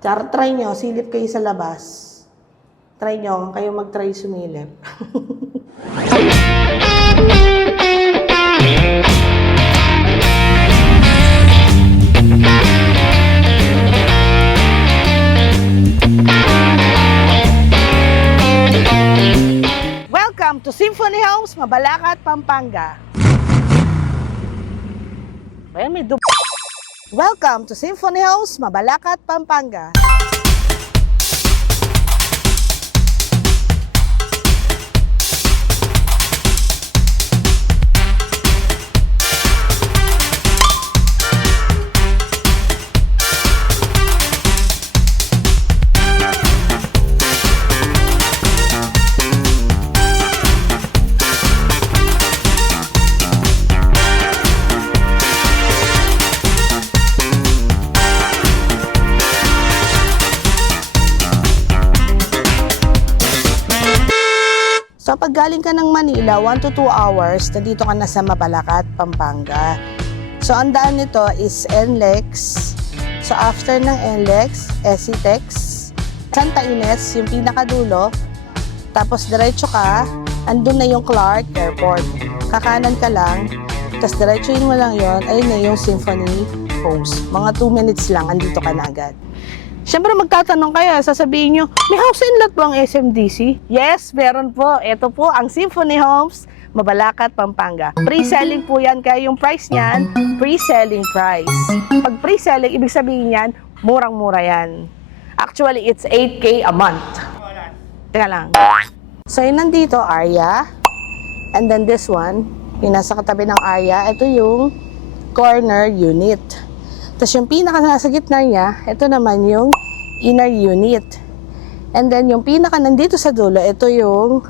Try nyo, silip kayo sa labas. Try nyo, kayo mag-try sumilip. Welcome to Symphony Homes, Mabalacat, Pampanga. Well, Welcome to Symphony Homes, Mabalacat, Pampanga. So pag galing ka ng Manila, 1 to 2 hours, nandito ka na sa Mabalacat, Pampanga. So ang daan nito is NLEX. So after ng NLEX, SCTEX, Santa Ines, yung pinakadulo. Tapos diretso ka, andun na yung Clark Airport. Kakanan ka lang, tapos diretsuin mo lang yon, ayun na yung Symphony Homes. Mga 2 minutes lang, andito ka na agad. Siyempre magtatanong kaya, sasabihin nyo, may house and lot bang SMDC? Yes, meron po. Ito po ang Symphony Homes, Mabalacat, Pampanga. Pre-selling po yan, kaya yung price niyan, pre-selling price. Pag pre-selling, ibig sabihin yan, murang-mura yan. Actually, it's 8K a month. Teka lang. So yun nandito, Arya. And then this one, yung nasa katabi ng Arya, ito yung corner unit. Tapos yung pinaka nasa gitna niya, ito naman yung inner unit. And then yung pinaka nandito sa dulo, ito yung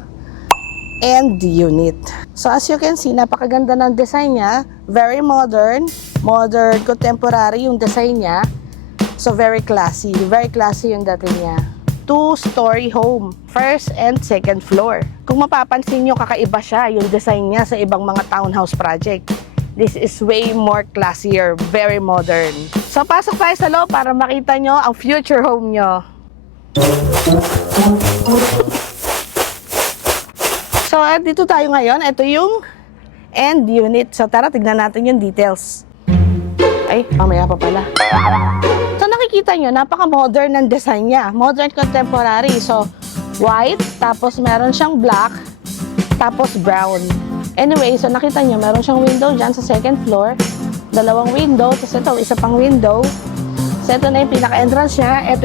end unit. So as you can see, napakaganda ng design niya. Very modern, contemporary yung design niya. So very classy yung dating niya. 2-story home, first and second floor. Kung mapapansin nyo, kakaiba siya yung design niya sa ibang mga townhouse project. This is way more classier, very modern. So, pasok tayo sa loob para makita nyo ang future home nyo. So, dito tayo ngayon. Ito yung end unit. So, tara, tignan natin yung details. Ay, mamaya pa pala. So, nakikita nyo, napaka-modern ng design niya. Modern contemporary. So, white, tapos meron siyang black, tapos brown. Anyway, so nakita nyo, meron siyang window dyan sa second floor. 2 window, tapos ito, isa pang window. So ito na yung pinaka-entrance niya. Ito